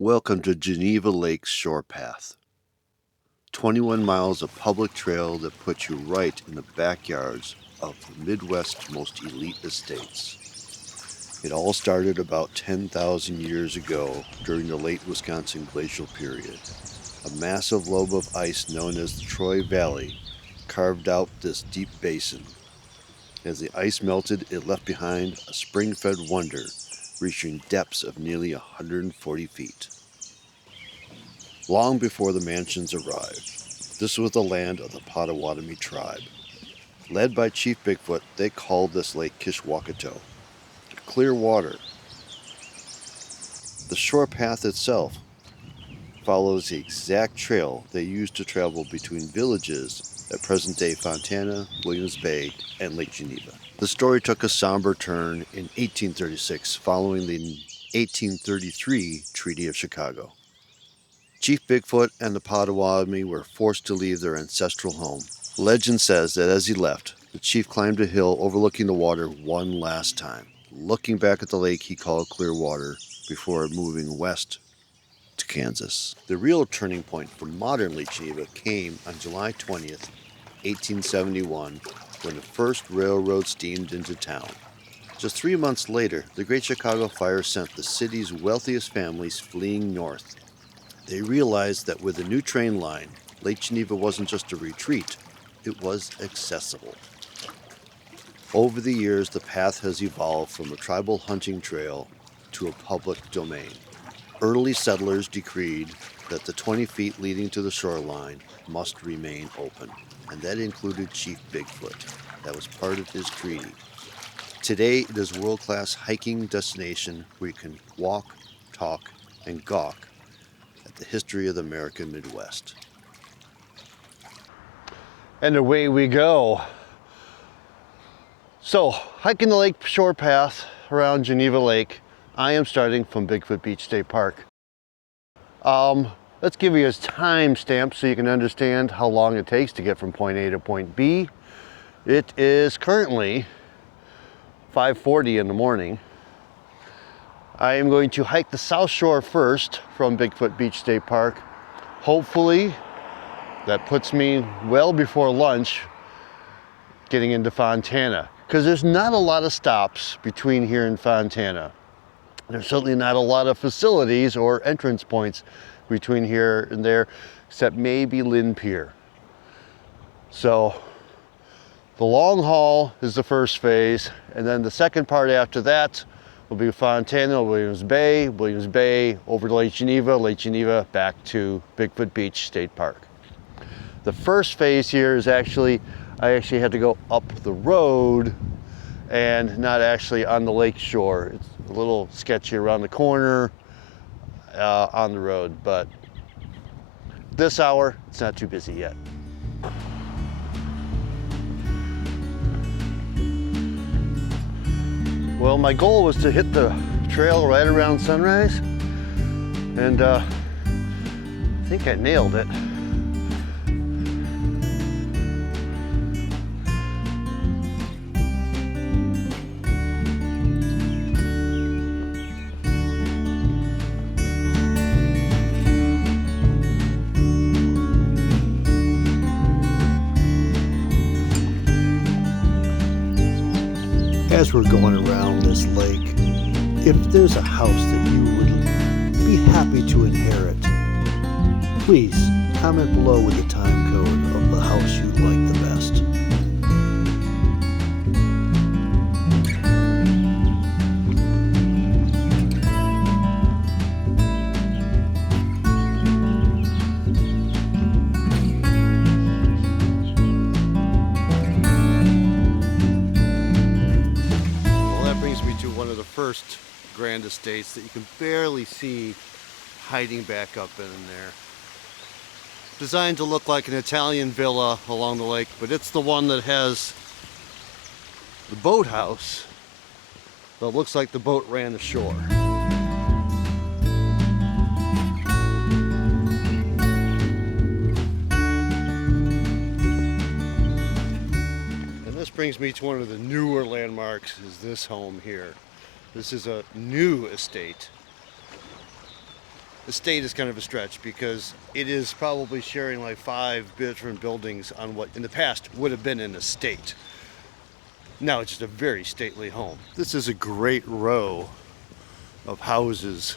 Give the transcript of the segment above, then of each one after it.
Welcome to Geneva Lake's shore path. 21 miles of public trail that puts you right in the backyards of the Midwest's most elite estates. It all started about 10,000 years ago during the late Wisconsin glacial period. A massive lobe of ice known as the Troy Valley carved out this deep basin. As the ice melted, it left behind a spring-fed wonder reaching depths of nearly 140 feet. Long before the mansions arrived, this was the land of the Potawatomi tribe. Led by Chief Bigfoot, they called this lake Kishwaukee, clear water. The shore path itself follows the exact trail they used to travel between villages at present-day Fontana, Williams Bay, and Lake Geneva. The story took a somber turn in 1836 following the 1833 Treaty of Chicago. Chief Bigfoot and the Potawatomi were forced to leave their ancestral home. Legend says that as he left, the chief climbed a hill overlooking the water one last time, looking back at the lake he called Clearwater before moving west to Kansas. The real turning point for modern Lake Geneva came on July 20th, 1871, when the first railroad steamed into town. Just 3 months later, the Great Chicago Fire sent the city's wealthiest families fleeing north. They realized that with a new train line, Lake Geneva wasn't just a retreat, it was accessible. Over the years, the path has evolved from a tribal hunting trail to a public domain. Early settlers decreed that the 20 feet leading to the shoreline must remain open, and that included Chief Bigfoot. That was part of his treaty. Today, it is a world-class hiking destination where you can walk, talk, and gawk at the history of the American Midwest. And away we go. So, hiking the lake shore path around Geneva Lake. I am starting from Bigfoot Beach State Park. Let's give you a time stamp so you can understand how long it takes to get from point A to point B. It is currently 5:40 in the morning. I am going to hike the south shore first from Bigfoot Beach State Park. Hopefully that puts me well before lunch getting into Fontana, because there's not a lot of stops between here and Fontana. There's certainly not a lot of facilities or entrance points between here and there, except maybe Lynn Pier. So the long haul is the first phase, and then the second part after that will be Fontana, Williams Bay, over to Lake Geneva, back to Bigfoot Beach State Park. The first phase here is I actually had to go up the road and not actually on the lake shore. It's a little sketchy around the corner on the road, but this hour, it's not too busy yet. Well, my goal was to hit the trail right around sunrise, and I think I nailed it. As we're going around this lake, if there's a house that you would be happy to inherit, please comment below with the time code of the house you like the best. First grand estates that you can barely see hiding back up in there. Designed to look like an Italian villa along the lake, but it's the one that has the boathouse that looks like the boat ran ashore. And this brings me to one of the newer landmarks, is this home here. This is a new estate. estate is kind of a stretch because it is probably sharing like 5 different buildings on what in the past would have been an estate. Now it's just a very stately home. This is a great row of houses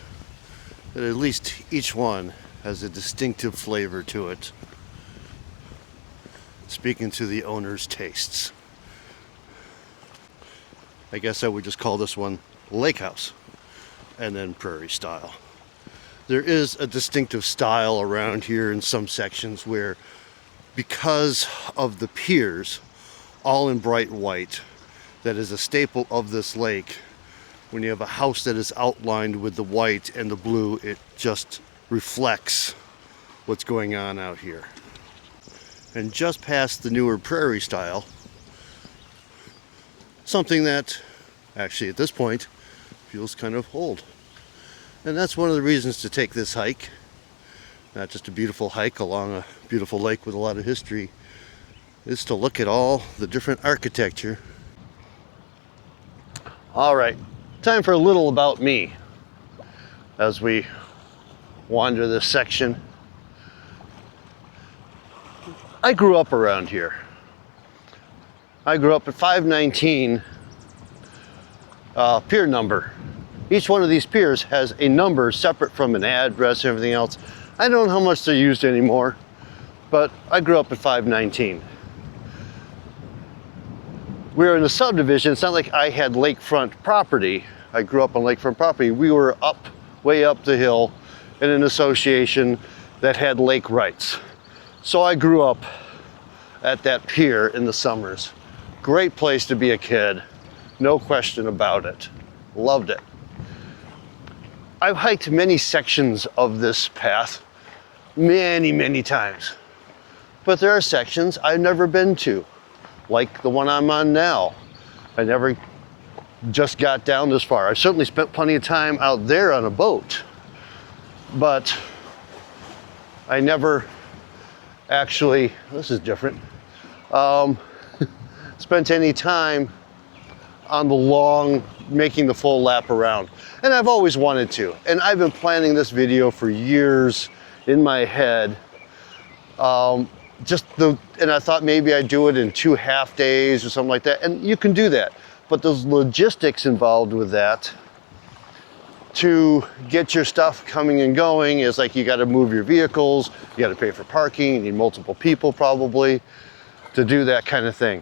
that at least each one has a distinctive flavor to it, speaking to the owner's tastes. I guess I would just call this one lake house and then prairie style. There is a distinctive style around here in some sections where, because of the piers, all in bright white, that is a staple of this lake. When you have a house that is outlined with the white and the blue, it just reflects what's going on out here. And just past the newer prairie style, something that actually at this point feels kind of old. And that's one of the reasons to take this hike. Not just a beautiful hike along a beautiful lake with a lot of history, is to look at all the different architecture. All right, time for a little about me as we wander this section. I grew up around here. I grew up at 519 pier number. Each one of these piers has a number separate from an address and everything else. I don't know how much they're used anymore, but I grew up at 519. We're in a subdivision. It's not like I had lakefront property. I grew up on lakefront property. We were up, way up the hill in an association that had lake rights. So I grew up at that pier in the summers. Great place to be a kid, no question about it. Loved it. I've hiked many sections of this path, many times. But there are sections I've never been to, like the one I'm on now. I never just got down this far. I certainly spent plenty of time out there on a boat, but I never actually, this is different, spent any time on the long, making the full lap around. And I've always wanted to. And I've been planning this video for years in my head. And I thought maybe I'd do it in 2 half days or something like that. And you can do that. But there's logistics involved with that. To get your stuff coming and going is like you gotta move your vehicles, you gotta pay for parking, you need multiple people probably to do that kind of thing.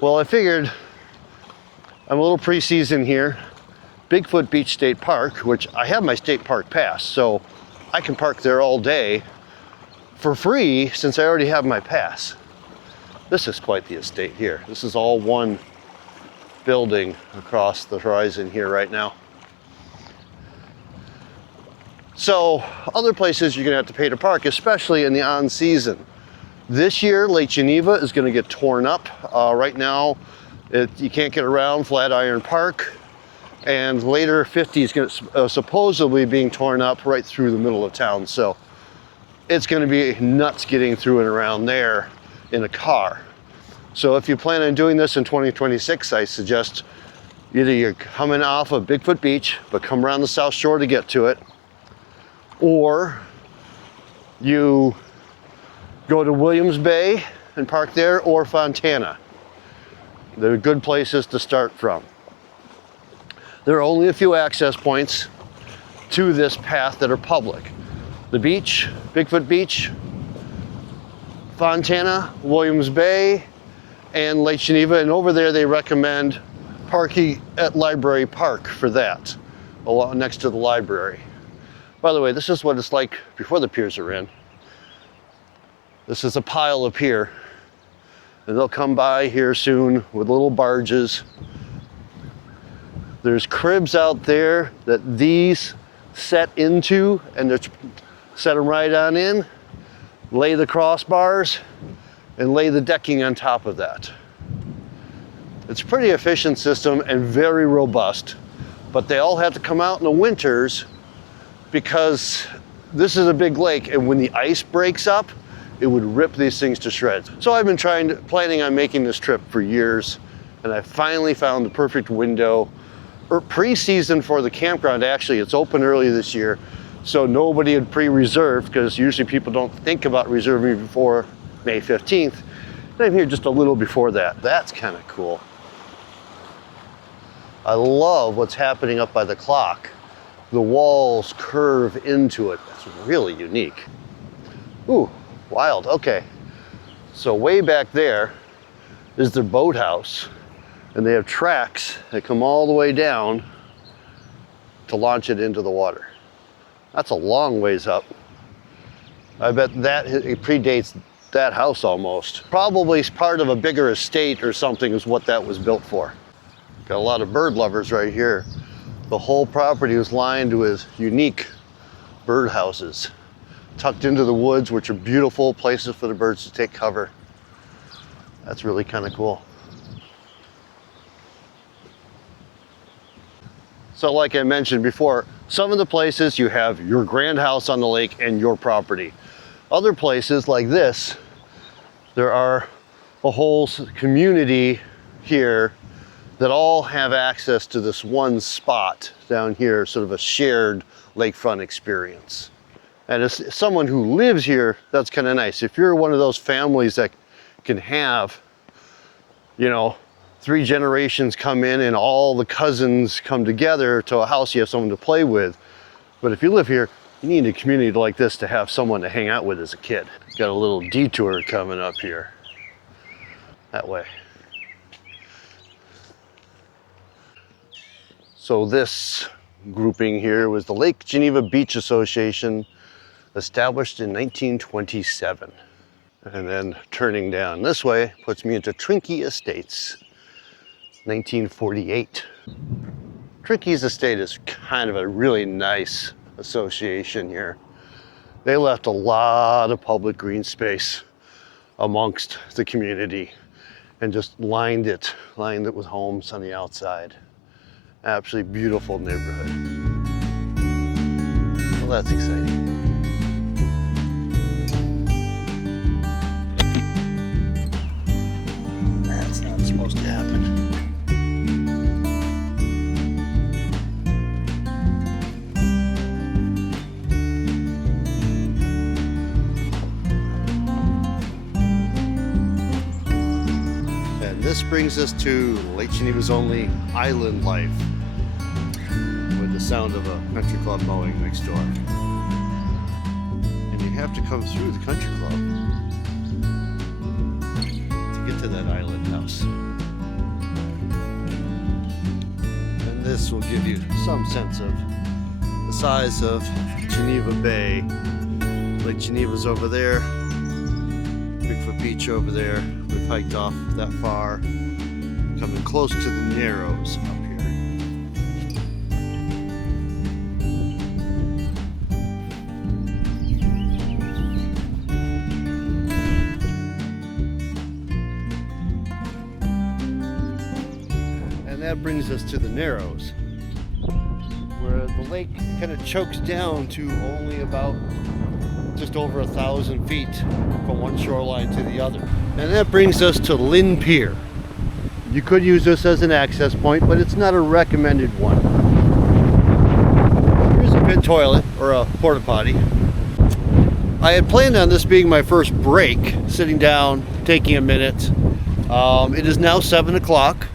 Well, I figured I'm a little pre-season here. Bigfoot Beach State Park, which I have my state park pass, so I can park there all day for free since I already have my pass. This is quite the estate here. This is all one building across the horizon here right now. So other places you're gonna have to pay to park, especially in the on season. This year, Lake Geneva is gonna get torn up. Right now, you can't get around Flatiron Park, and later 50 is gonna, supposedly being torn up right through the middle of town. So it's gonna be nuts getting through and around there in a car. So if you plan on doing this in 2026, I suggest either you're coming off of Bigfoot Beach, but come around the South Shore to get to it, or you go to Williams Bay and park there, or Fontana. They're good places to start from. There are only a few access points to this path that are public. The beach, Bigfoot Beach, Fontana, Williams Bay, and Lake Geneva. And over there they recommend parking at Library Park for that, along next to the library. By the way, this is what it's like before the piers are in. This is a pile of pier, and they'll come by here soon with little barges. There's cribs out there that these set into, and they're set them right on in, lay the crossbars, and lay the decking on top of that. It's a pretty efficient system and very robust, but they all have to come out in the winters because this is a big lake, and when the ice breaks up, it would rip these things to shreds. So I've been planning on making this trip for years, and I finally found the perfect window, or pre-season for the campground. Actually, it's open early this year, So nobody had pre-reserved, because usually people don't think about reserving before May 15th. And I'm here just a little before that. That's kind of cool. I love what's happening up by the clock. The walls curve into it. That's really unique. Ooh, wild, okay. So way back there is their boathouse, and they have tracks that come all the way down to launch it into the water. That's a long ways up. I bet that it predates that house almost. Probably part of a bigger estate or something is what that was built for. Got a lot of bird lovers right here. The whole property is lined with unique bird houses, tucked into the woods, which are beautiful places for the birds to take cover. That's really kind of cool. So like I mentioned before, some of the places you have your grand house on the lake and your property. Other places like this, there are a whole community here that all have access to this one spot down here, sort of a shared lakefront experience. And as someone who lives here, that's kind of nice. If you're one of those families that can have, you know, 3 generations come in and all the cousins come together to a house, you have someone to play with. But if you live here, you need a community like this to have someone to hang out with as a kid. Got a little detour coming up here. That way. So this grouping here was the Lake Geneva Beach Association, established in 1927. And then turning down this way puts me into Trinky Estates, 1948. Trinky's estate is kind of a really nice association here. They left a lot of public green space amongst the community and just lined it with homes on the outside. Absolutely beautiful neighborhood. Well, that's exciting. That's not supposed to happen. And this brings us to Lake Geneva's only island life, with the sound of a country club mowing next door. And you have to come through the country club to get to that island house. And this will give you some sense of the size of Geneva Bay. Lake Geneva's over there, Bigfoot Beach over there. We've hiked off that far, coming close to the Narrows up here. And that brings us to the Narrows, where the lake kind of chokes down to only about just over 1,000 feet from one shoreline to the other. And that brings us to Lynn Pier. You could use this as an access point, but it's not a recommended one. Here's a pit toilet, or a porta potty. I had planned on this being my first break, sitting down, taking a minute. It is now 7 o'clock,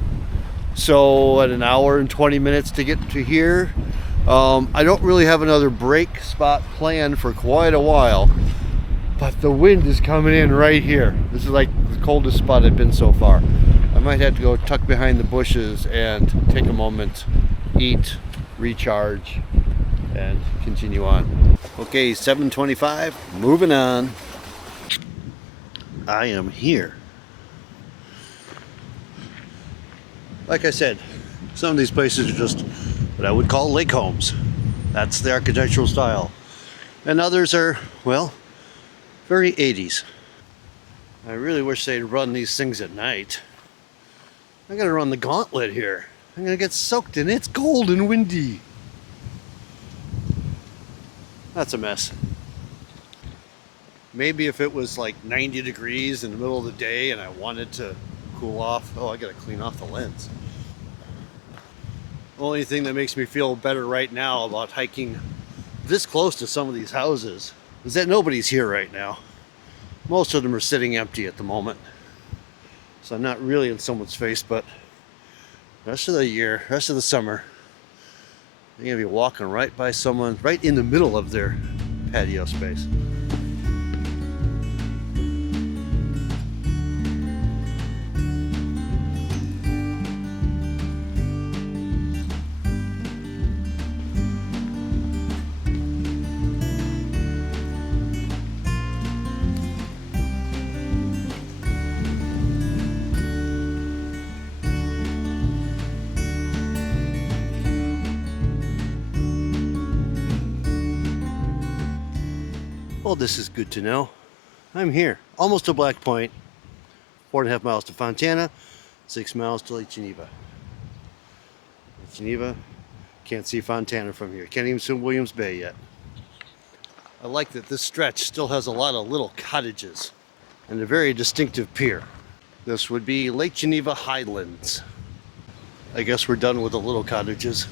so at an hour and 20 minutes to get to here. I don't really have another break spot planned for quite a while, but the wind is coming in right here. This is like the coldest spot I've been so far. I might have to go tuck behind the bushes and take a moment, eat, recharge, and continue on. Okay, 7:25, moving on. I am here. Like I said, some of these places are just what I would call lake homes. That's the architectural style. And others are, well, very 80s. I really wish they'd run these things at night. I gotta run the gauntlet here. I'm gonna get soaked in it. It's cold and windy. That's a mess. Maybe if it was like 90 degrees in the middle of the day and I wanted to cool off. Oh, I gotta clean off the lens. Only thing that makes me feel better right now about hiking this close to some of these houses is that nobody's here right now. Most of them are sitting empty at the moment. So I'm not really in someone's face, but rest of the year, rest of the summer, you're gonna be walking right by someone right in the middle of their patio space. Well, this is good to know. I'm here, almost to Black Point, 4.5 miles to Fontana, 6 miles to Lake Geneva. Lake Geneva, can't see Fontana from here. Can't even see Williams Bay yet. I like that this stretch still has a lot of little cottages and a very distinctive pier. This would be Lake Geneva Highlands. I guess we're done with the little cottages.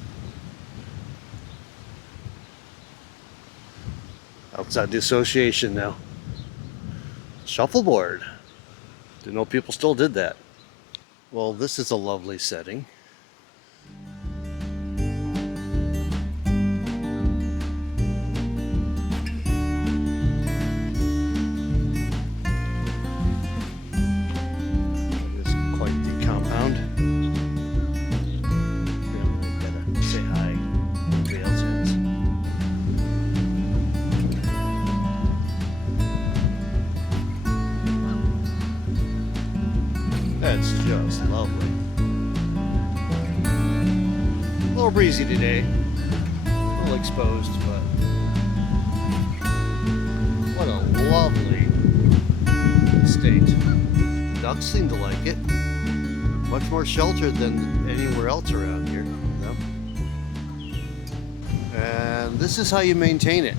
Outside the association now. Shuffleboard. Didn't know people still did that. Well, this is a lovely setting. It is quite the compound. Gotta say hi. Nobody else is. That's just lovely. A little breezy today, a little exposed, but what a lovely state. Ducks seem to like it. Much more sheltered than anywhere else around here. And this is how you maintain it.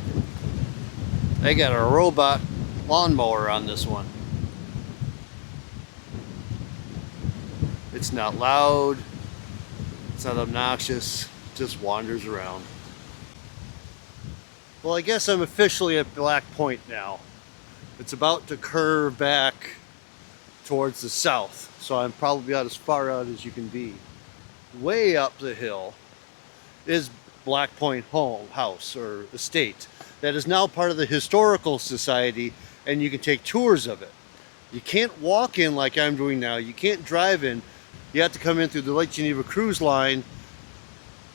They got a robot lawnmower on this one. It's not loud, it's not obnoxious, it just wanders around. Well, I guess I'm officially at Black Point now. It's about to curve back towards the south, so I'm probably about as far out as you can be. Way up the hill is Black Point house or estate that is now part of the Historical Society, and you can take tours of it. You can't walk in like I'm doing now, you can't drive in. You have to come in through the Lake Geneva cruise line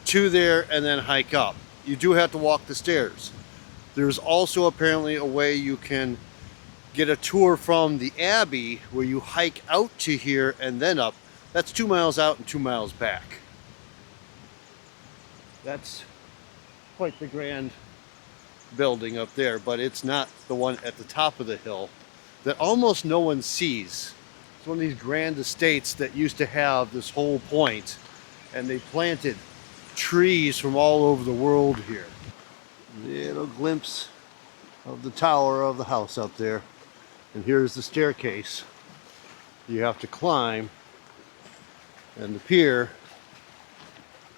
to there and then hike up. You do have to walk the stairs. There's also apparently a way you can get a tour from the Abbey where you hike out to here and then up. That's 2 miles out and 2 miles back. That's quite the grand building up there, but it's not the one at the top of the hill that almost no one sees. It's one of these grand estates that used to have this whole point, and they planted trees from all over the world here. Little glimpse of the tower of the house up there. And here's the staircase you have to climb, and the pier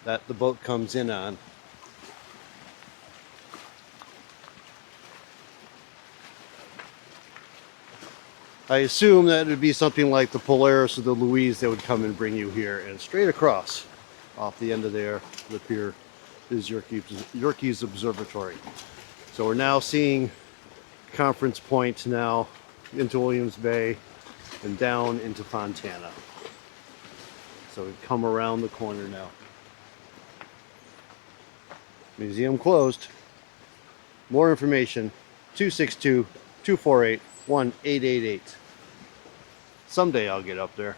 that the boat comes in on. I assume that it would be something like the Polaris or the Louise that would come and bring you here, and straight across off the end of there, the pier is Yorkeys Observatory. So we're now seeing Conference Point now into Williams Bay and down into Fontana. So we've come around the corner now. Museum closed. More information, 262-248-1888. Someday I'll get up there.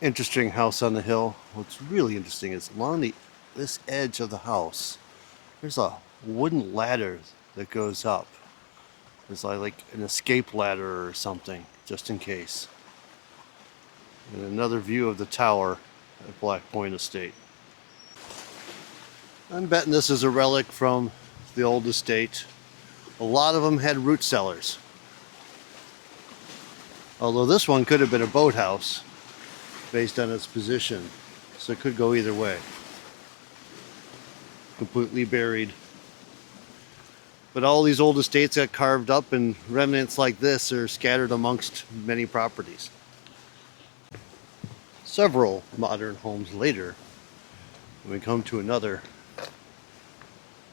Interesting house on the hill. What's really interesting is along this edge of the house, there's a wooden ladder that goes up. It's like an escape ladder or something, just in case. And another view of the tower at Black Point Estate. I'm betting this is a relic from the old estate. A lot of them had root cellars. Although this one could have been a boathouse based on its position. So it could go either way. Completely buried But all these old estates got carved up, and remnants like this are scattered amongst many properties. Several modern homes later, we come to another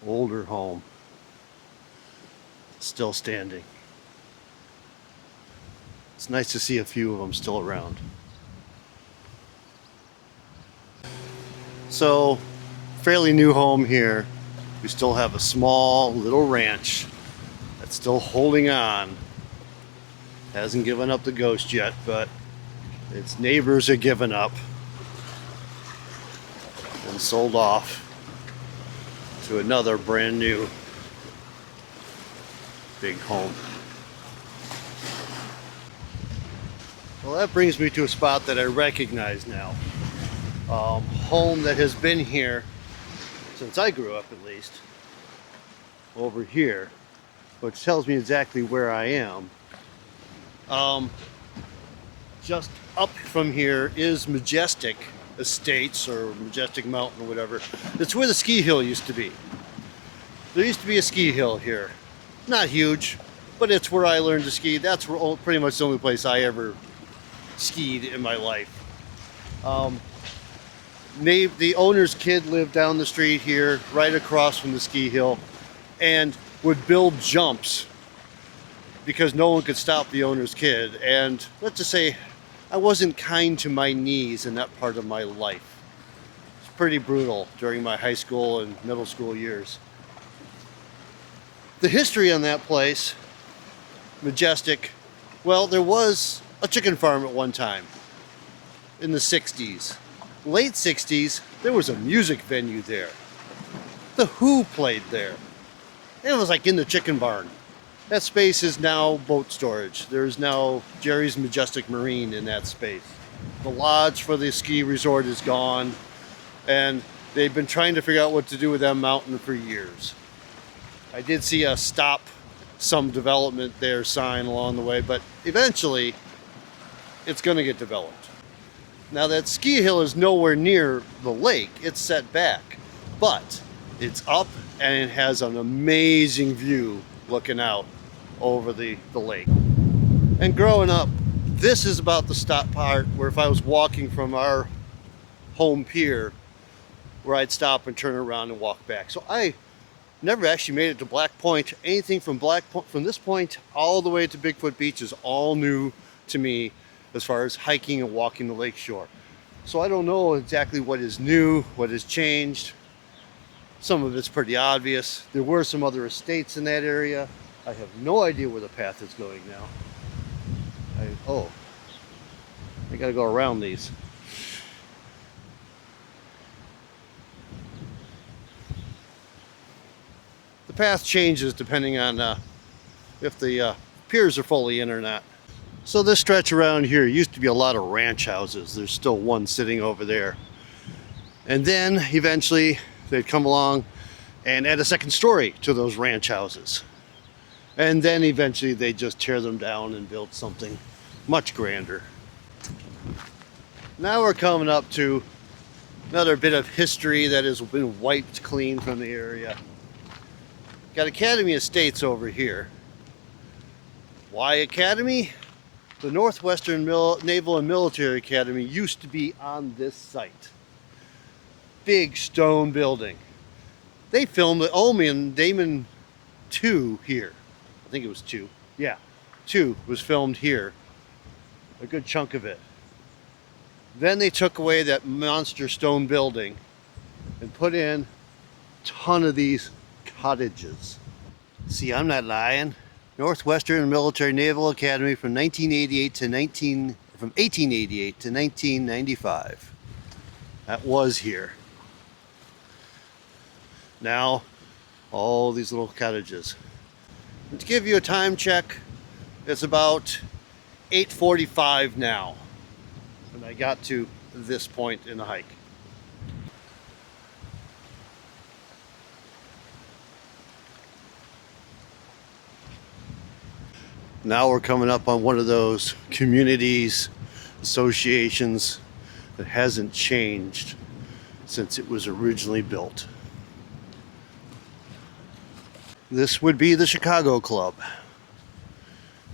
older home, still standing. It's nice to see a few of them still around. So, fairly new home here. We still have a small little ranch that's still holding on. Hasn't given up the ghost yet, but its neighbors are given up and sold off to another brand new big home. Well, that brings me to a spot that I recognize now. Home that has been here since I grew up, at least, over here, which tells me exactly where I am. Just up from here is Majestic Estates, or Majestic Mountain, or whatever. It's where the ski hill used to be. There used to be a ski hill here. Not huge, but it's where I learned to ski. That's pretty much the only place I ever skied in my life. The owner's kid lived down the street here, right across from the ski hill, and would build jumps because no one could stop the owner's kid. And let's just say I wasn't kind to my knees in that part of my life. It's pretty brutal during my high school and middle school years. The history on that place, Majestic, well, there was a chicken farm at one time in the 60s. Late 60s, there was a music venue there. The Who played there. It was like in the chicken barn. That space is now boat storage. There's now Jerry's Majestic Marine in that space. The lodge for the ski resort is gone, and they've been trying to figure out what to do with that mountain for years. I did see a stop some development there sign along the way, but eventually it's going to get developed. Now that ski hill is nowhere near the lake, it's set back, but it's up and it has an amazing view looking out over the lake. And growing up, this is about the stop part where if I was walking from our home pier, where I'd stop and turn around and walk back. So I never actually made it to Black Point. Anything from from this point all the way to Bigfoot Beach is all new to me as far as hiking and walking the lake shore. So I don't know exactly what is new, what has changed. Some of it's pretty obvious. There were some other estates in that area. I have no idea where the path is going now. I gotta go around these. The path changes depending on if the piers are fully in or not. So this stretch around here used to be a lot of ranch houses. There's still one sitting over there. And then eventually they'd come along and add a second story to those ranch houses. And then eventually they just tear them down and build something much grander. Now we're coming up to another bit of history that has been wiped clean from the area. Got Academy Estates over here. Why Academy? The Northwestern Naval and Military Academy used to be on this site. Big stone building. They filmed the Omen Damon 2 here. I think it was 2. Yeah, 2 was filmed here. A good chunk of it. Then they took away that monster stone building and put in a ton of these cottages. See, I'm not lying. Northwestern Military Naval Academy from 1888 to 1995. That was here. Now, all these little cottages. And to give you a time check, it's about 8:45 now. And I got to this point in the hike. Now we're coming up on one of those communities, associations that hasn't changed since it was originally built. This would be the Chicago Club.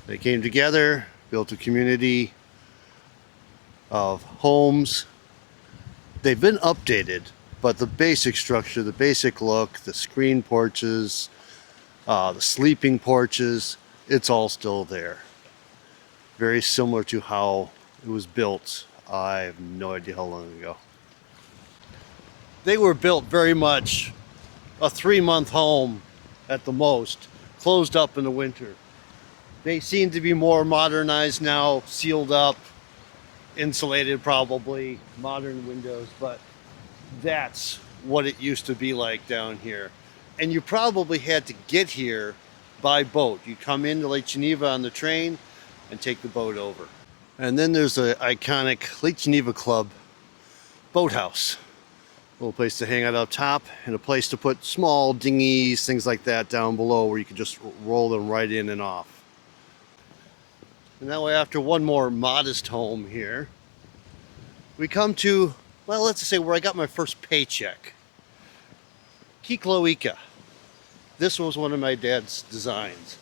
They came together, built a community of homes. They've been updated, but the basic structure, the basic look, the screen porches, the sleeping porches, it's all still there. Very similar to how it was built. I have no idea how long ago. They were built very much a 3-month home at the most, closed up in the winter. They seem to be more modernized now, sealed up, insulated probably, modern windows, but that's what it used to be like down here. And you probably had to get here by boat. You come into Lake Geneva on the train and take the boat over. And then there's the iconic Lake Geneva Club boathouse. A little place to hang out up top and a place to put small dinghies, things like that down below where you can just roll them right in and off. And that way, after one more modest home here, we come to, well, let's say where I got my first paycheck. Kikloika. This was one of my dad's designs.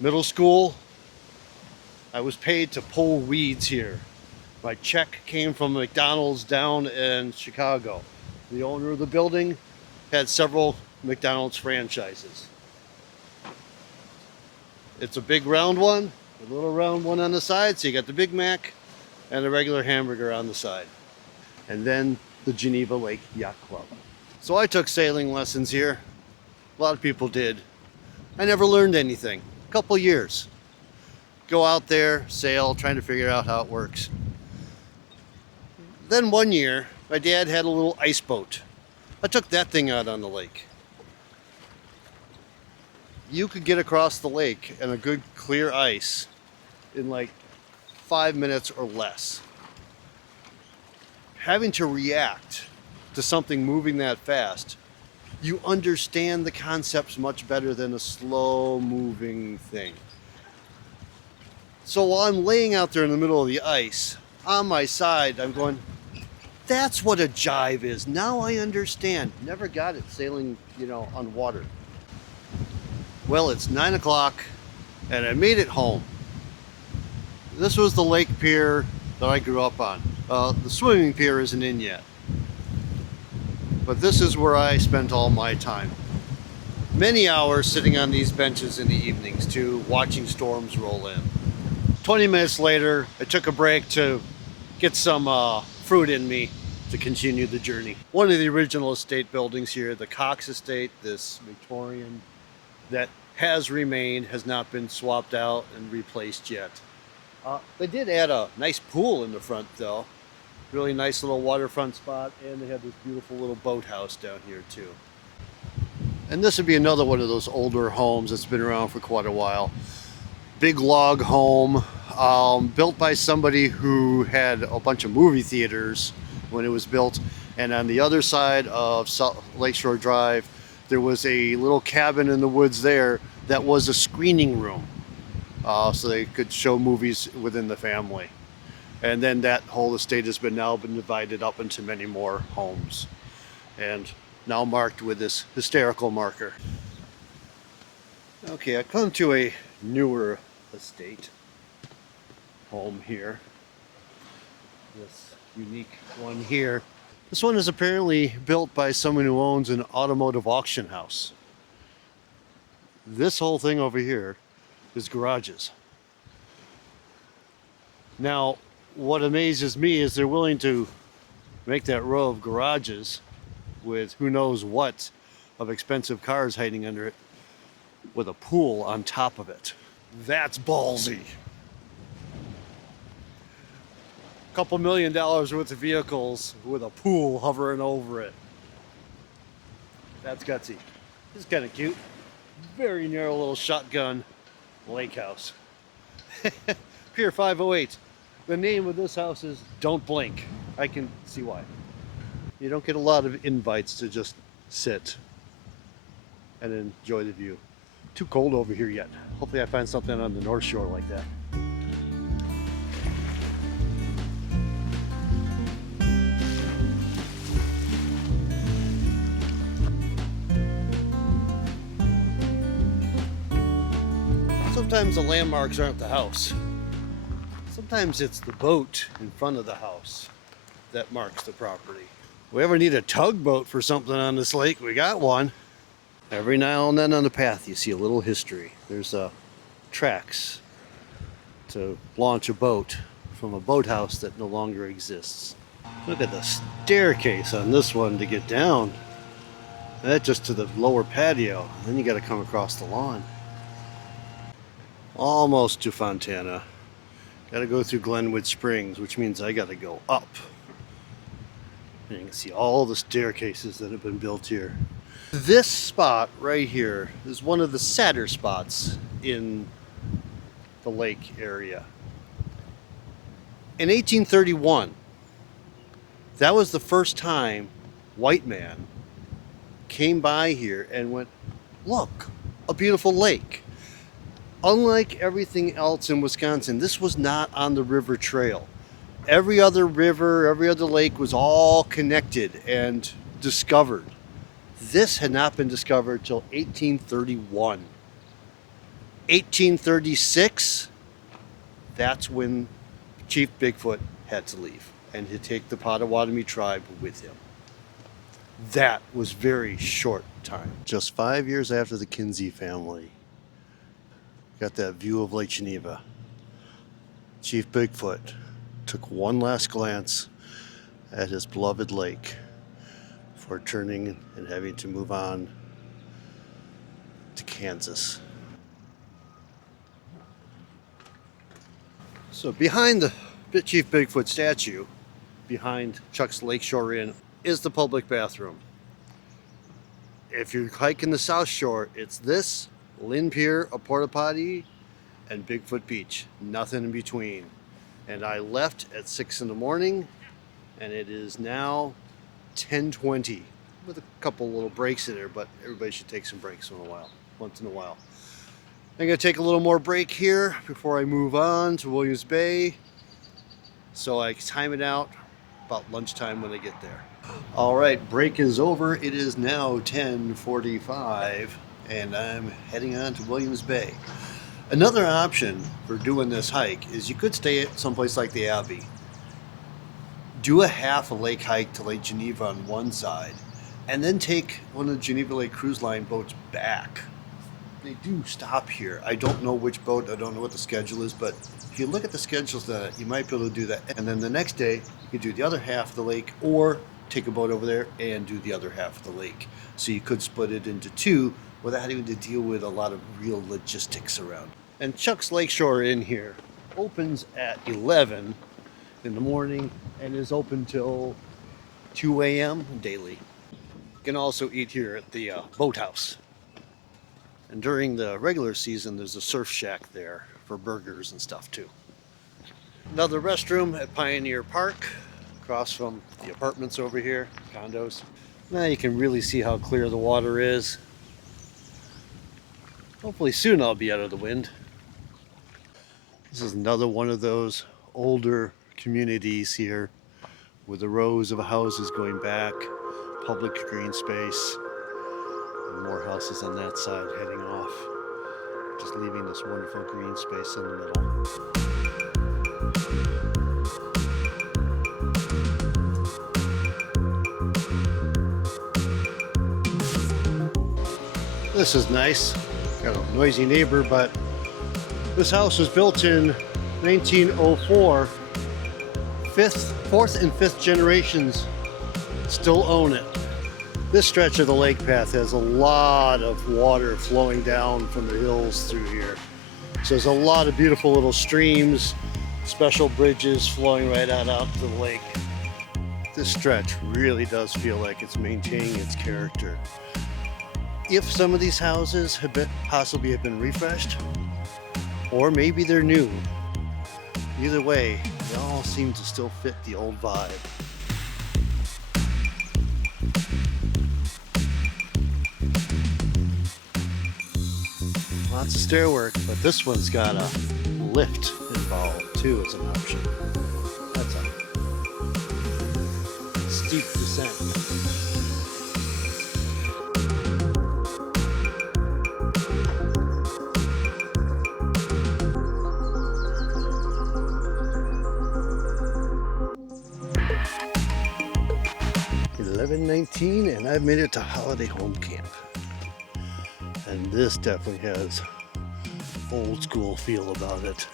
Middle school, I was paid to pull weeds here. My check came from McDonald's down in Chicago. The owner of the building had several McDonald's franchises. It's a big round one, a little round one on the side, so you got the Big Mac and a regular hamburger on the side. And then the Geneva Lake Yacht Club. So I took sailing lessons here. A lot of people did. I never learned anything. A couple years. Go out there, sail, trying to figure out how it works. Then one year, my dad had a little ice boat. I took that thing out on the lake. You could get across the lake and a good clear ice in like 5 minutes or less. Having to react to something moving that fast, you understand the concepts much better than a slow moving thing. So while I'm laying out there in the middle of the ice, on my side, I'm going, that's what a jive is. Now I understand. Never got it sailing, on water. Well, it's 9 o'clock and I made it home. This was the Lake Pier that I grew up on. The swimming pier isn't in yet. But this is where I spent all my time. Many hours sitting on these benches in the evenings too, watching storms roll in. 20 minutes later, I took a break to get some fruit in me to continue the journey. One of the original estate buildings here, the Cox Estate, this Victorian that has remained, has not been swapped out and replaced yet. They did add a nice pool in the front though. Really nice little waterfront spot, and they have this beautiful little boathouse down here too. And this would be another one of those older homes that's been around for quite a while. Big log home, built by somebody who had a bunch of movie theaters when it was built. And on the other side of Lakeshore Drive, there was a little cabin in the woods there that was a screening room. So they could show movies within the family. And then that whole estate has now been divided up into many more homes. And now marked with this hysterical marker. Okay, I come to a newer estate home here. This unique one here. This one is apparently built by someone who owns an automotive auction house. This whole thing over here is garages. Now, what amazes me is they're willing to make that row of garages with who knows what of expensive cars hiding under it with a pool on top of it. That's ballsy. A couple $1 million worth of vehicles with a pool hovering over it. That's gutsy. This is kind of cute. Very narrow little shotgun lake house. Pier 508. The name of this house is Don't Blink. I can see why. You don't get a lot of invites to just sit and enjoy the view. Too cold over here yet. Hopefully I find something on the North Shore like that. Sometimes the landmarks aren't the house. Sometimes it's the boat in front of the house that marks the property. If we ever need a tugboat for something on this lake, we got one. Every now and then on the path you see a little history. There's tracks to launch a boat from a boathouse that no longer exists. Look at the staircase on this one to get down. That's just to the lower patio. Then you got to come across the lawn. Almost to Fontana. Got to go through Glenwood Springs, which means I got to go up. And you can see all the staircases that have been built here. This spot right here is one of the sadder spots in the lake area. In 1831, that was the first time white man came by here and went, look, a beautiful lake. Unlike everything else in Wisconsin, this was not on the river trail. Every other river, every other lake was all connected and discovered. This had not been discovered till 1831. 1836, that's when Chief Bigfoot had to leave and to take the Potawatomi tribe with him. That was very short time. Just 5 years after the Kinsey family got that view of Lake Geneva, Chief Bigfoot took one last glance at his beloved lake before turning and having to move on to Kansas. So behind the Chief Bigfoot statue, behind Chuck's Lakeshore Inn, is the public bathroom. If you're hiking the South Shore, it's this, Lynn Pier, a porta potty, and Bigfoot Beach. Nothing in between. And I left at 6 in the morning, and it is now 10:20, with a couple little breaks in there, but everybody should take some breaks once in a while. I'm gonna take a little more break here before I move on to Williams Bay, so I time it out about lunchtime when I get there. All right, break is over. It is now 10:45, and I'm heading on to Williams Bay. Another option for doing this hike is you could stay at someplace like the Abbey. Do a half a lake hike to Lake Geneva on one side, and then take one of the Geneva Lake Cruise Line boats back. They do stop here. I don't know which boat, I don't know what the schedule is, but if you look at the schedules, you might be able to do that. And then the next day, you could do the other half of the lake, or take a boat over there and do the other half of the lake. So you could split it into two without having to deal with a lot of real logistics around. And Chuck's Lakeshore Inn here opens at 11 in the morning and is open till 2 a.m. daily. You can also eat here at the boathouse. And during the regular season, there's a surf shack there for burgers and stuff too. Another restroom at Pioneer Park, across from the apartments over here, condos. Now you can really see how clear the water is. Hopefully soon I'll be out of the wind. This is another one of those older communities here with the rows of houses going back, public green space, and more houses on that side heading off, just leaving this wonderful green space in the middle. This is nice. Got a noisy neighbor, but this house was built in 1904. Fourth and fifth generations still own it. This stretch of the lake path has a lot of water flowing down from the hills through here. So there's a lot of beautiful little streams, special bridges flowing right out to the lake. This stretch really does feel like it's maintaining its character. If some of these houses possibly have been refreshed, or maybe they're new. Either way, they all seem to still fit the old vibe. Lots of stair work, but this one's got a lift involved too as an option. That's a steep descent. 19 and I've made it to Holiday Home Camp. And this definitely has old school feel about it.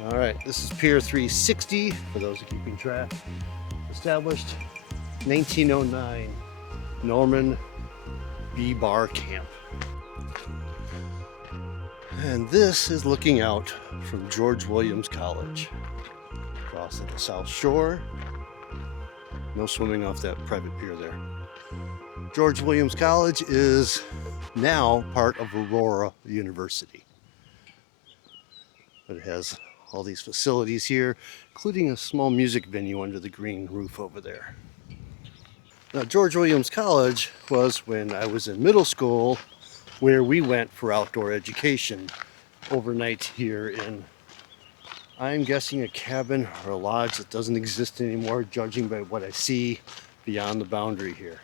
All right, this is Pier 360, for those who are keeping track. Established 1909, Norman B. Bar Camp. And this is looking out from George Williams College. Across at the South Shore. No swimming off that private pier there. George Williams College is now part of Aurora University. But it has all these facilities here, including a small music venue under the green roof over there. Now, George Williams College was when I was in middle school, where we went for outdoor education overnight here in, I'm guessing, a cabin or a lodge that doesn't exist anymore, judging by what I see beyond the boundary here.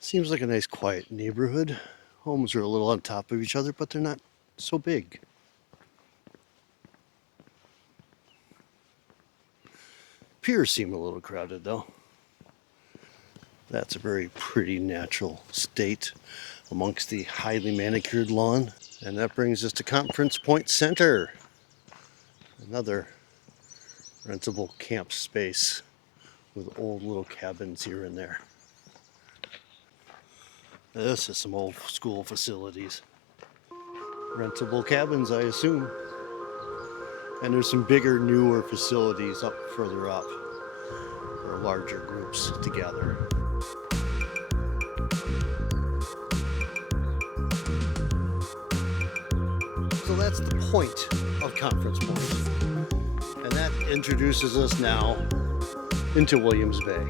Seems like a nice quiet neighborhood. Homes are a little on top of each other, but they're not so big. Piers seem a little crowded though. That's a very pretty natural state amongst the highly manicured lawn. And that brings us to Conference Point Center. Another rentable camp space with old little cabins here and there. This is some old school facilities. Rentable cabins, I assume. And there's some bigger, newer facilities up further up for larger groups to gather. So that's the point of Conference Point. And that introduces us now into Williams Bay.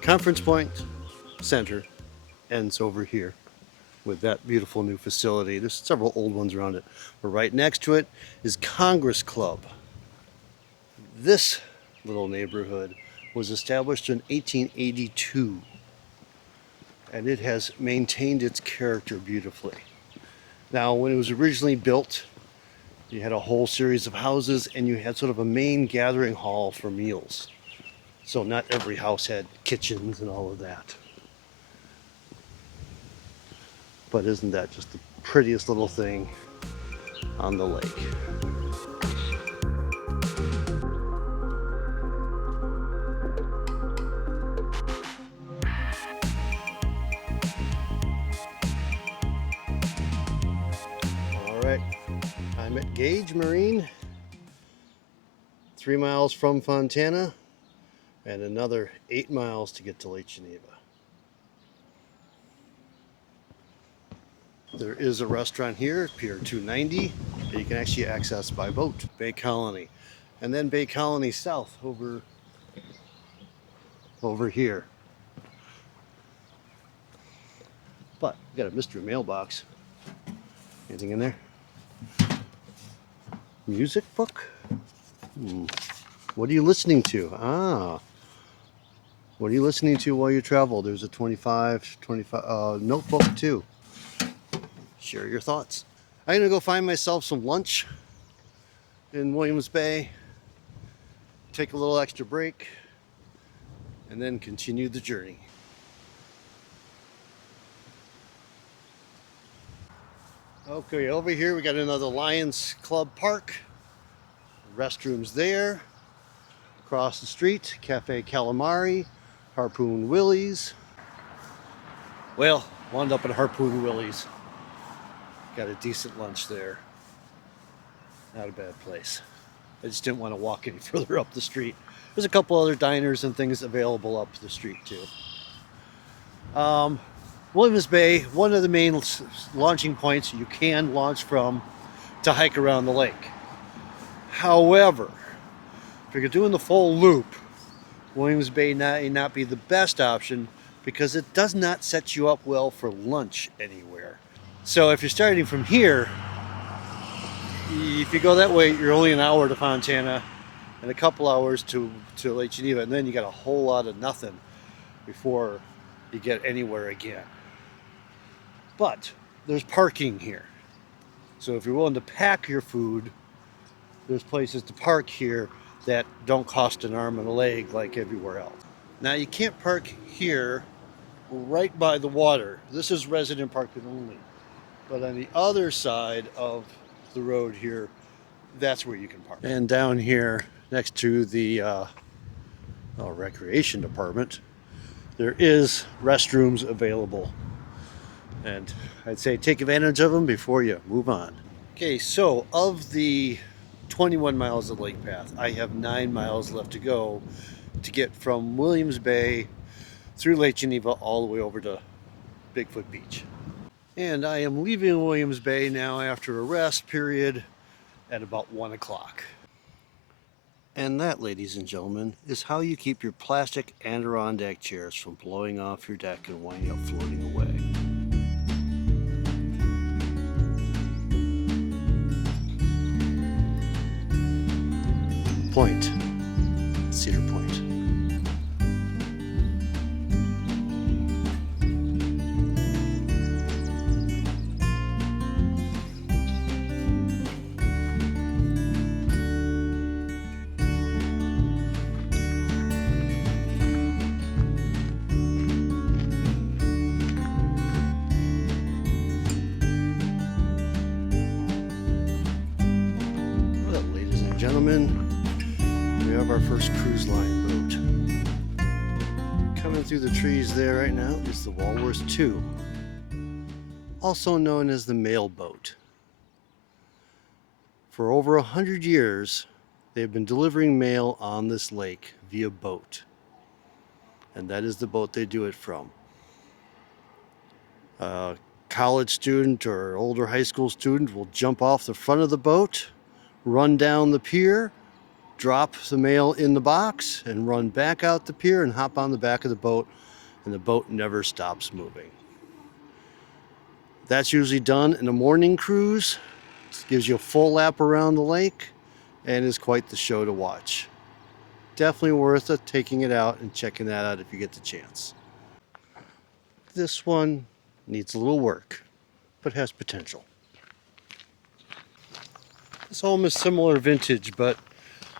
Conference Point Center ends over here with that beautiful new facility. There's several old ones around it. But right next to it is Congress Club. This little neighborhood was established in 1882. And it has maintained its character beautifully. Now, when it was originally built, you had a whole series of houses and you had sort of a main gathering hall for meals. So not every house had kitchens and all of that. But isn't that just the prettiest little thing on the lake? All right, I'm at Gage Marine, 3 miles from Fontana, and another 8 miles to get to Lake Geneva. There is a restaurant here, Pier 290, that you can actually access by boat. Bay Colony. And then Bay Colony South over here. But we got a mystery mailbox. Anything in there? Music book? What are you listening to? What are you listening to while you travel? There's a 25 notebook too. Share your thoughts. I'm gonna go find myself some lunch in Williams Bay, take a little extra break, and then continue the journey. Okay, over here we got another Lions Club Park. Restrooms there. Across the street, Cafe Calamari, Harpoon Willie's. Well, wound up at Harpoon Willie's. Got a decent lunch there. Not a bad place. I just didn't want to walk any further up the street. There's a couple other diners and things available up the street too. Williams Bay, one of the main launching points you can launch from to hike around the lake. However, if you're doing the full loop, Williams Bay may not be the best option because it does not set you up well for lunch anywhere. So if you're starting from here, if you go that way, you're only an hour to Fontana and a couple hours to Lake Geneva, and then you got a whole lot of nothing before you get anywhere again. But there's parking here. So if you're willing to pack your food, there's places to park here that don't cost an arm and a leg like everywhere else. Now you can't park here right by the water. This is resident parking only. But on the other side of the road here, that's where you can park. And down here next to the recreation department, there is restrooms available. And I'd say take advantage of them before you move on. Okay, so of the 21 miles of lake path, I have 9 miles left to go to get from Williams Bay through Lake Geneva all the way over to Bigfoot Beach. And I am leaving Williams Bay now after a rest period at about 1 o'clock. And that, ladies and gentlemen, is how you keep your plastic Adirondack chairs from blowing off your deck and winding up floating away. Point. Cedar Point. Well, ladies and gentlemen, we have our first cruise line boat. Coming through the trees there right now is the Walrus 2, also known as the mail boat. For over 100 years, they've been delivering mail on this lake via boat. And that is the boat they do it from. A college student or older high school student will jump off the front of the boat, run down the pier, drop the mail in the box, and run back out the pier and hop on the back of the boat, and the boat never stops moving. That's usually done in a morning cruise. It gives you a full lap around the lake and is quite the show to watch. Definitely worth it taking it out and checking that out if you get the chance. This one needs a little work, but has potential. This home is similar vintage, but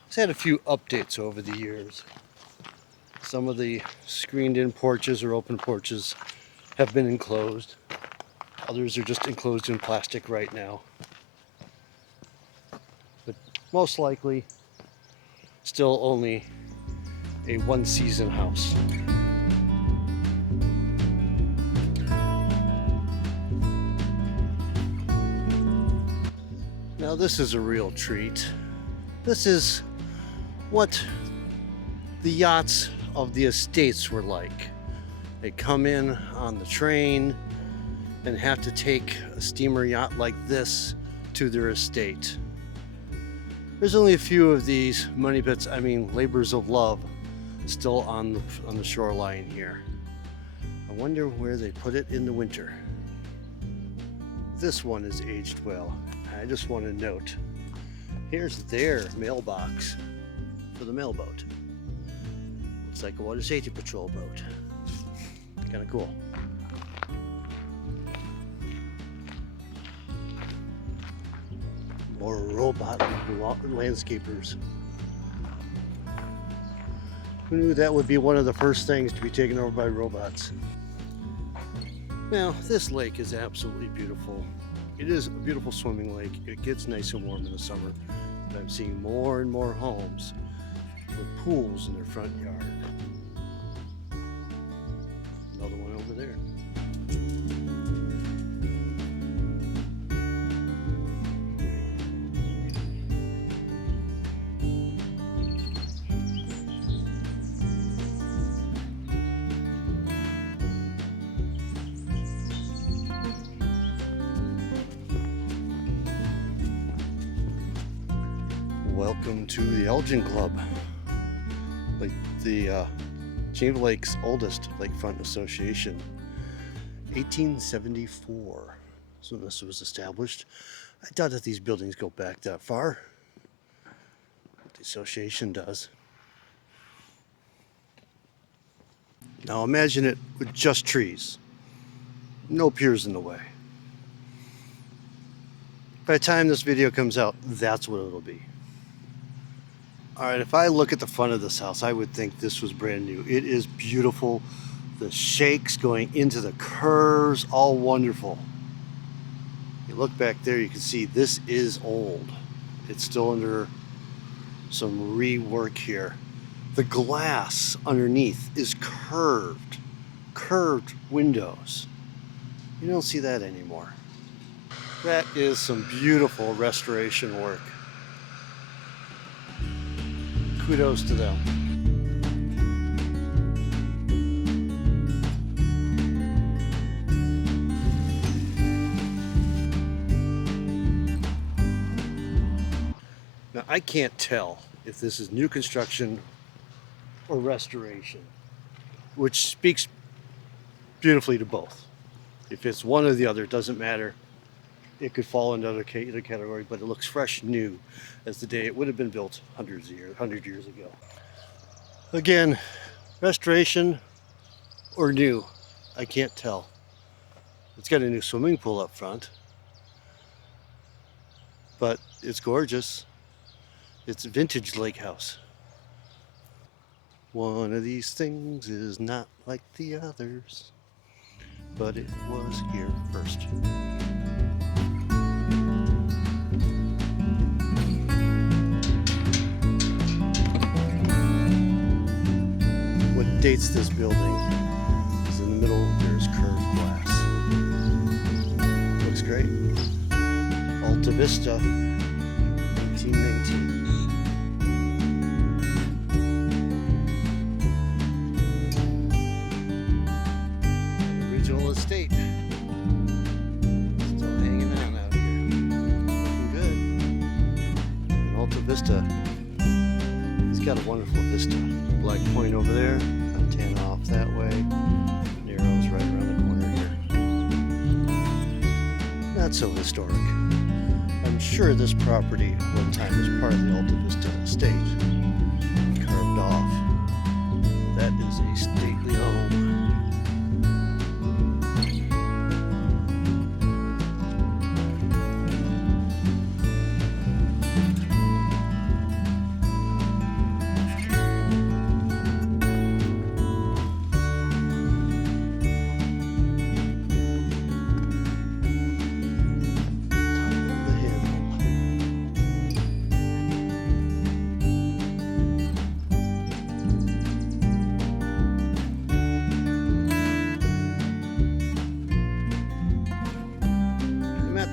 it's had a few updates over the years. Some of the screened-in porches or open porches have been enclosed. Others are just enclosed in plastic right now. But most likely, still only a one-season house. Now this is a real treat. This is what the yachts of the estates were like. They come in on the train and have to take a steamer yacht like this to their estate. There's only a few of these money pits, labors of love, still on the shoreline here. I wonder where they put it in the winter. This one is aged well. I just want to note, here's their mailbox for the mailboat. Looks like a water safety patrol boat. Kind of cool. More robot landscapers. Who knew that would be one of the first things to be taken over by robots? Now, this lake is absolutely beautiful. It is a beautiful swimming lake. It gets nice and warm in the summer, but I'm seeing more and more homes with pools in their front yard. Another one over there. Welcome to the Elgin Club, like the Geneva Lake's oldest lakefront association. 1874 is when this was established. I doubt that these buildings go back that far. The association does. Now imagine it with just trees, no piers in the way. By the time this video comes out, that's what it'll be. All right, if I look at the front of this house, I would think this was brand new. It is beautiful. The shakes going into the curves, all wonderful. You look back there, you can see this is old. It's still under some rework here. The glass underneath is curved windows. You don't see that anymore. That is some beautiful restoration work. Kudos to them. Now, I can't tell if this is new construction or restoration, which speaks beautifully to both. If it's one or the other, it doesn't matter. It could fall into other category, but it looks fresh, new, as the day it would have been built 100 years ago. Again, restoration or new, I can't tell. It's got a new swimming pool up front, but it's gorgeous. It's a vintage lake house. One of these things is not like the others, but it was here first. What dates this building is in the middle there's curved glass. Looks great. Alta Vista, 1919. Regional estate. Still hanging on out here. Looking good. And Alta Vista has got a wonderful vista. Black Point over there, Fontana off that way, Narrows right around the corner here. Not so historic. I'm sure this property one time was part of the Alta Vista estate, carved off. That is a stately home.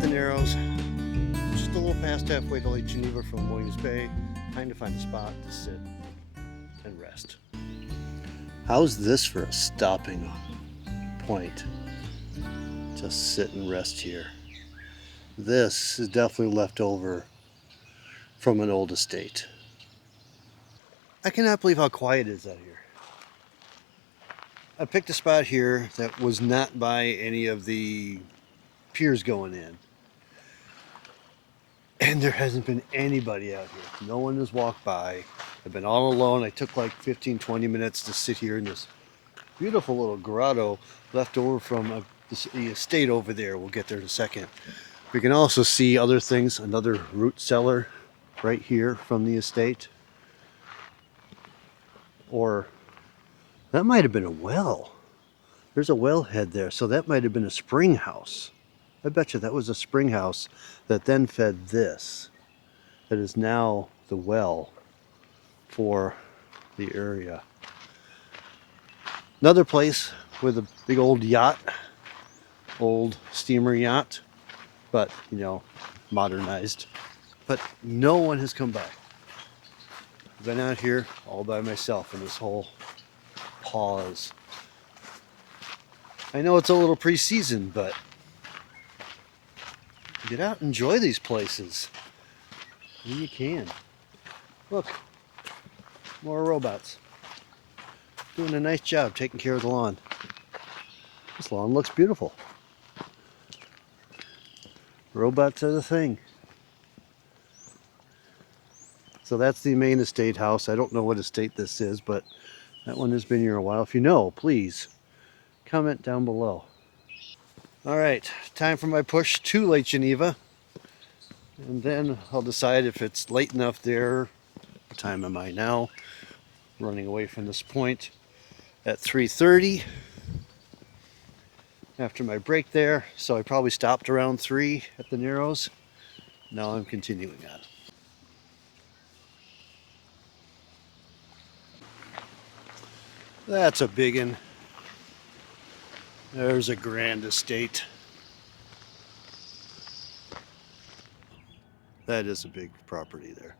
The Narrows, just a little past halfway to Lake Geneva from Williams Bay. Time to find a spot to sit and rest. How's this for a stopping point? Just sit and rest here. This is definitely left over from an old estate. I cannot believe how quiet it is out here. I picked a spot here that was not by any of the piers going in. And there hasn't been anybody out here. No one has walked by. I've been all alone. I took like 15-20 minutes to sit here in this beautiful little grotto left over from the estate over there. We'll get there in a second. We can also see other things, another root cellar right here from the estate. Or that might have been a well. There's a wellhead there, so that might have been a spring house. I bet you that was a spring house that then fed this. That is now the well for the area. Another place with a big old yacht, old steamer yacht, but modernized. But no one has come by. I've been out here all by myself in this whole pause. I know it's a little pre-season, but get out and enjoy these places when you can. Look, more robots. Doing a nice job taking care of the lawn. This lawn looks beautiful. Robots are the thing. So that's the main estate house. I don't know what estate this is, but that one has been here a while. If you know, please comment down below. All right, time for my push to Lake Geneva. And then I'll decide if it's late enough there What time am I now? Running away from this point at 3:30 after my break there, so I probably stopped around 3 at the Narrows. Now I'm continuing on. That's a biggin. There's a grand estate. That is a big property there.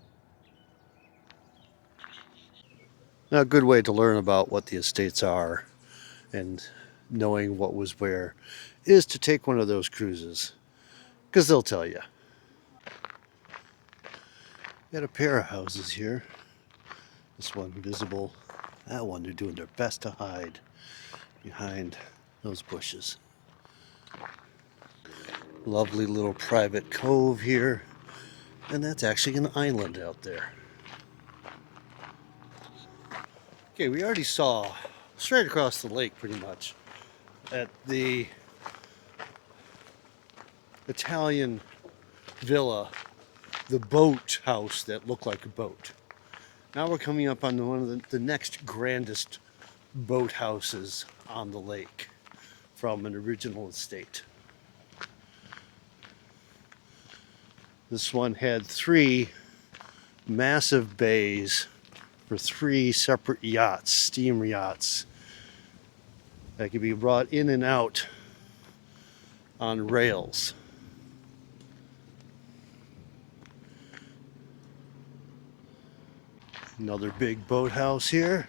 Now, a good way to learn about what the estates are and knowing what was where is to take one of those cruises, because they'll tell you. Got a pair of houses here. This one visible. That one, they're doing their best to hide behind those bushes. Lovely little private cove here. And that's actually an island out there. Okay, we already saw straight across the lake pretty much at the Italian villa, the boat house that looked like a boat. Now we're coming up on one of the next grandest boat houses on the lake from an original estate. This one had 3 massive bays for 3 separate yachts, steam yachts, that could be brought in and out on rails. Another big boathouse here.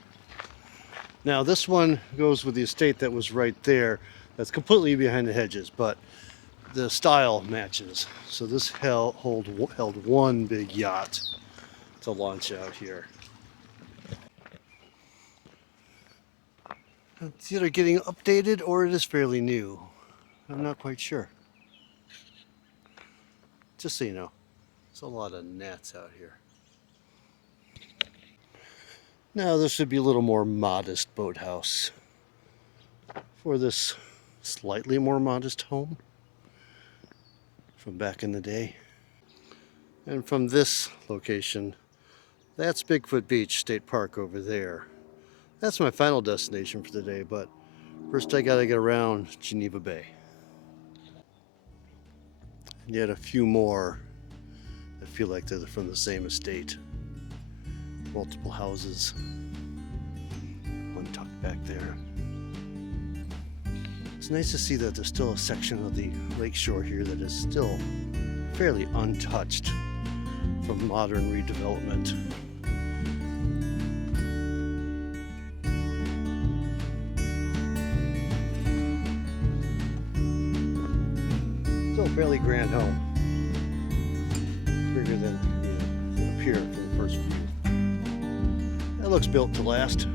Now this one goes with the estate that was right there. That's completely behind the hedges, but the style matches. So this held one big yacht to launch out here. It's either getting updated or it is fairly new. I'm not quite sure. Just so you know, there's a lot of gnats out here. Now this should be a little more modest boathouse for this slightly more modest home from back in the day. And from this location, that's Bigfoot Beach State Park over there. That's my final destination for the day, but first I gotta get around Geneva Bay. And yet a few more that feel like they're from the same estate. Multiple houses, one tucked back there. It's nice to see that there's still a section of the lakeshore here that is still fairly untouched from modern redevelopment. Still a fairly grand home. Bigger than the pier from the first view. That looks built to last.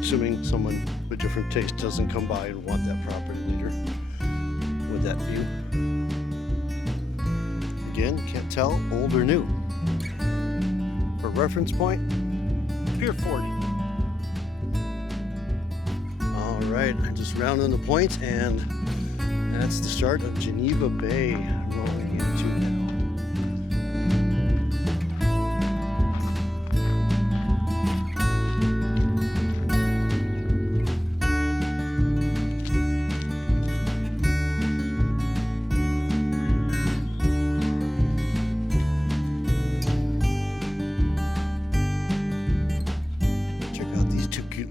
Assuming someone with different taste doesn't come by and want that property later with that view. Again, can't tell old or new. For reference point, Pier 40. All right, I'm just rounding the point, and that's the start of Geneva Bay rolling into now.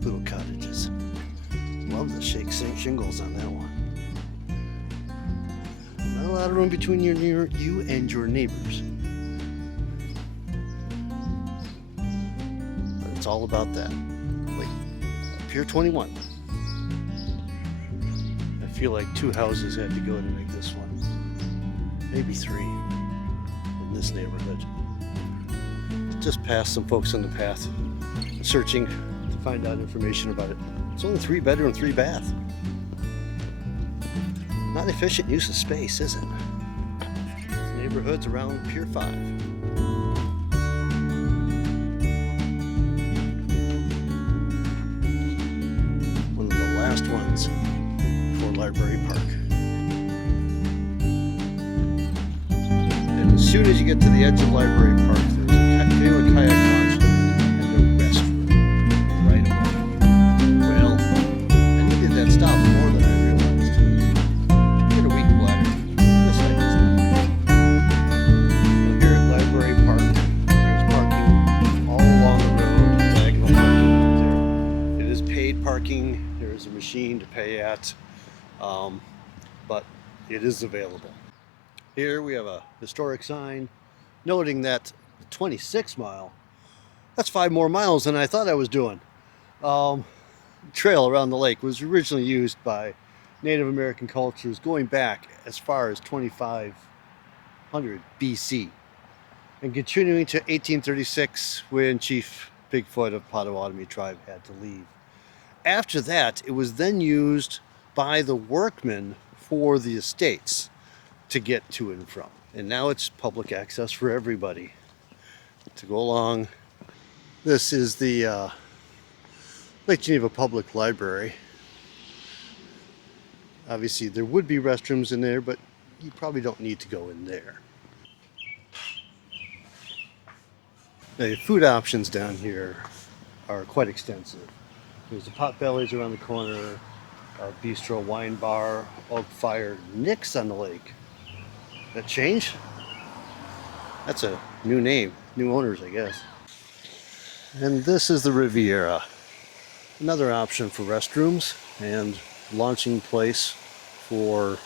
Little cottages. Love the shingles on that one. Not a lot of room between you and your neighbors. But it's all about that. Like Pier 21. I feel like 2 houses had to go to make this one. Maybe 3 in this neighborhood. Just passed some folks on the path searching to find out information about it. It's only 3-bedroom, 3-bath. Not efficient use of space, is it? This neighborhood's around Pier 5. One of the last ones before Library Park. And as soon as you get to the edge of Library Park, there's canoe and kayak launch and no restroom right away. Well, I needed that stop more than I realized. Get a weak bladder. This site is not. Well, here at Library Park, there's parking all along the road, diagonal parking right there. It is paid parking. There is a machine to pay at, but it is available. Here we have a historic sign noting that the 26 mile, that's 5 more miles than I thought I was doing. Trail around the lake was originally used by Native American cultures going back as far as 2500 BC and continuing to 1836 when Chief Bigfoot of Potawatomi tribe had to leave. After that, it was then used by the workmen for the estates to get to and from. And now it's public access for everybody to go along. This is the Lake Geneva Public Library. Obviously there would be restrooms in there, but you probably don't need to go in there. The food options down here are quite extensive. There's the Potbellies around the corner, a bistro wine bar, Oak Fire, Nick's on the lake. That change? That's a new name, new owners, I guess. And this is the Riviera. Another option for restrooms and launching place for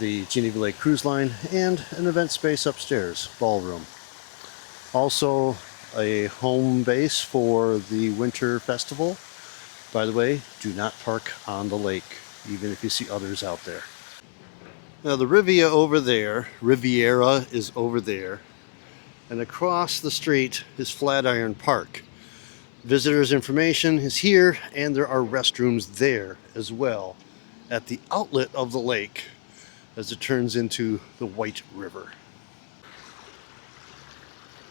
the Geneva Lake Cruise Line and an event space upstairs, ballroom. Also a home base for the winter festival. By the way, do not park on the lake, even if you see others out there. Now the Riviera is over there, and across the street is Flatiron Park. Visitors information is here, and there are restrooms there as well at the outlet of the lake as it turns into the White River.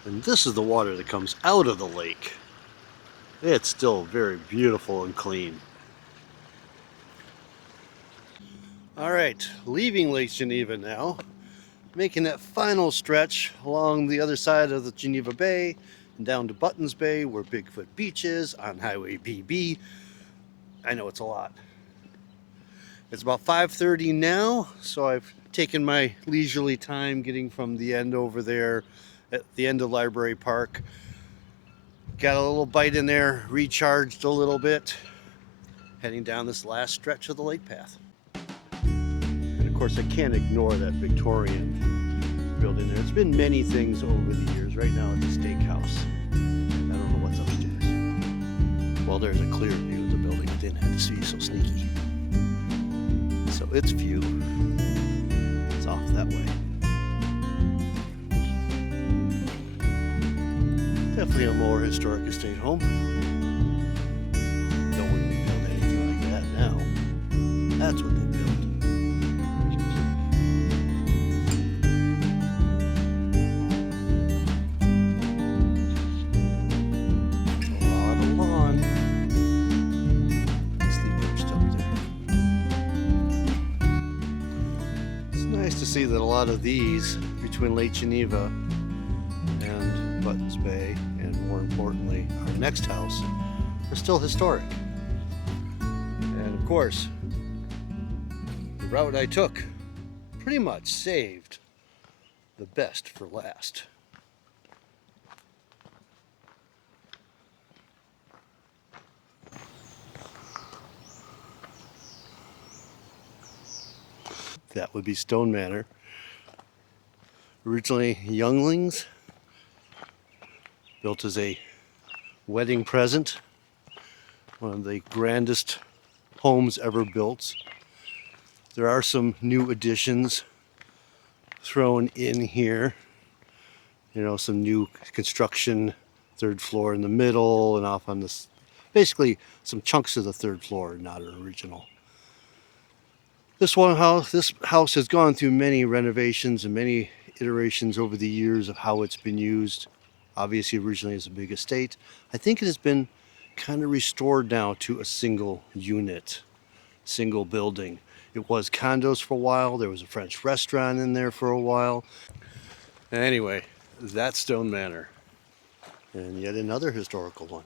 And this is the water that comes out of the lake. It's still very beautiful and clean. All right, leaving Lake Geneva now, making that final stretch along the other side of the Geneva Bay and down to Buttons Bay where Bigfoot Beach is on Highway BB. I know it's a lot. It's about 5:30 now, so I've taken my leisurely time getting from the end over there at the end of Library Park. Got a little bite in there, recharged a little bit, heading down this last stretch of the lake path. And of course I can't ignore that Victorian building there. It's been many things over the years. Right now it's a steakhouse. I don't know what's upstairs. Well, there's a clear view of the building. I didn't have to be so sneaky. So its view is off that way. Definitely a more historic estate home. No one would build anything like that now. That's what they built. A lot of lawn. Nicely perched up there. It's nice to see that a lot of these between Lake Geneva and Buttons Bay, and more importantly, our next house, are still historic. And of course, the route I took pretty much saved the best for last. That would be Stone Manor. Originally younglings, built as a wedding present, one of the grandest homes ever built. There are some new additions thrown in here. You know, some new construction, third floor in the middle and off on this, basically some chunks of the third floor, not original. This house has gone through many renovations and many iterations over the years of how it's been used. Obviously originally as a big estate. I think it has been kind of restored now to a single unit, single building. It was condos for a while. There was a French restaurant in there for a while. Anyway, that's Stone Manor. And yet another historical one.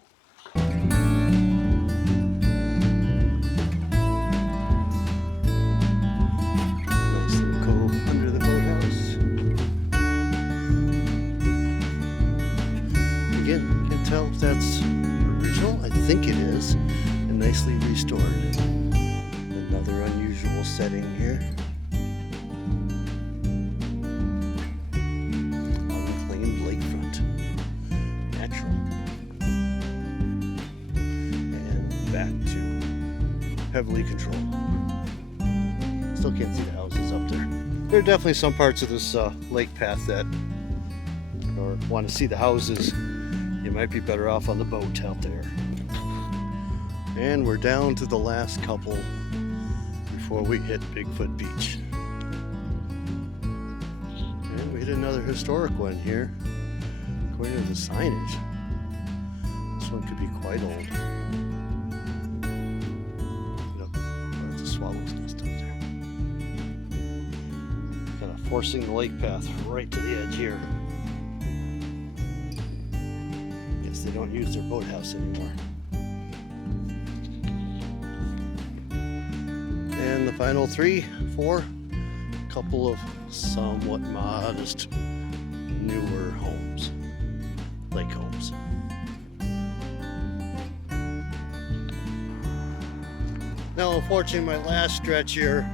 Nice little cove under the boathouse. Again, can't tell if that's original. I think it is. And nicely restored. Another unusual setting here. Unclaimed lakefront. Natural. And back to heavily controlled. Still can't see the houses up there. There are definitely some parts of this lake path that, or want to see the houses, you might be better off on the boat out there. And we're down to the last couple before we hit Bigfoot Beach. And we hit another historic one here. According to the signage, this one could be quite old. Yep, that's a swallow's nest up there. Kind of forcing the lake path right to the edge here. Guess they don't use their boathouse anymore. And the final 3, 4, couple of somewhat modest newer homes, lake homes. Now, unfortunately, my last stretch here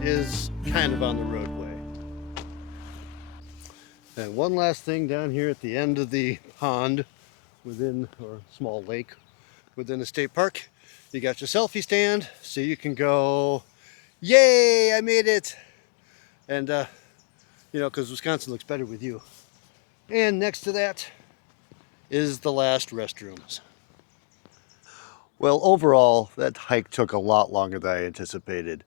is kind of on the roadway. And one last thing down here at the end of the pond within, or small lake within the state park, you got your selfie stand so you can go, yay, I made it. And, you know, because Wisconsin looks better with you. And next to that is the last restrooms. Well, overall, that hike took a lot longer than I anticipated.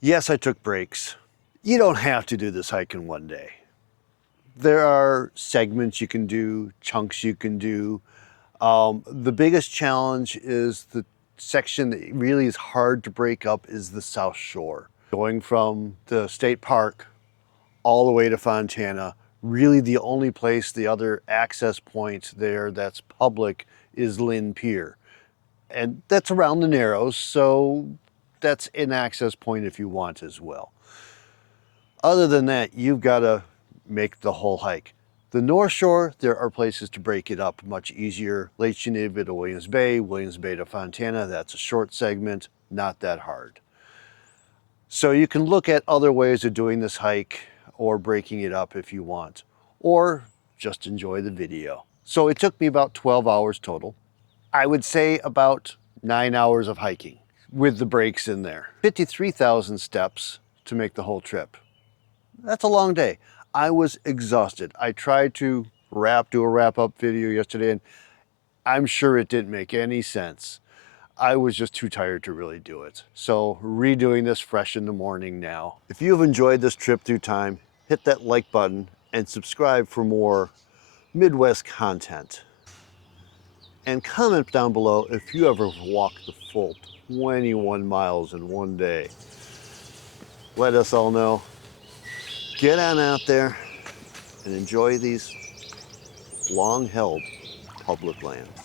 Yes, I took breaks. You don't have to do this hike in one day. There are segments you can do, chunks you can do. The biggest challenge is the section that really is hard to break up is the South Shore. Going from the state park all the way to Fontana, really the only place, the other access point there that's public is Lynn Pier. And that's around the Narrows, so that's an access point if you want as well. Other than that, you've got to make the whole hike. The North Shore, there are places to break it up much easier. Lake Geneva to Williams Bay to Fontana, that's a short segment, not that hard. So you can look at other ways of doing this hike or breaking it up if you want, or just enjoy the video. So it took me about 12 hours total. I would say about 9 hours of hiking with the breaks in there. 53,000 steps to make the whole trip. That's a long day. I was exhausted. I tried to do a wrap-up video yesterday, and I'm sure it didn't make any sense. I was just too tired to really do it. So redoing this fresh in the morning now. If you've enjoyed this trip through time, hit that like button and subscribe for more Midwest content. And comment down below if you ever walked the full 21 miles in one day. Let us all know. Get on out there and enjoy these long-held public lands.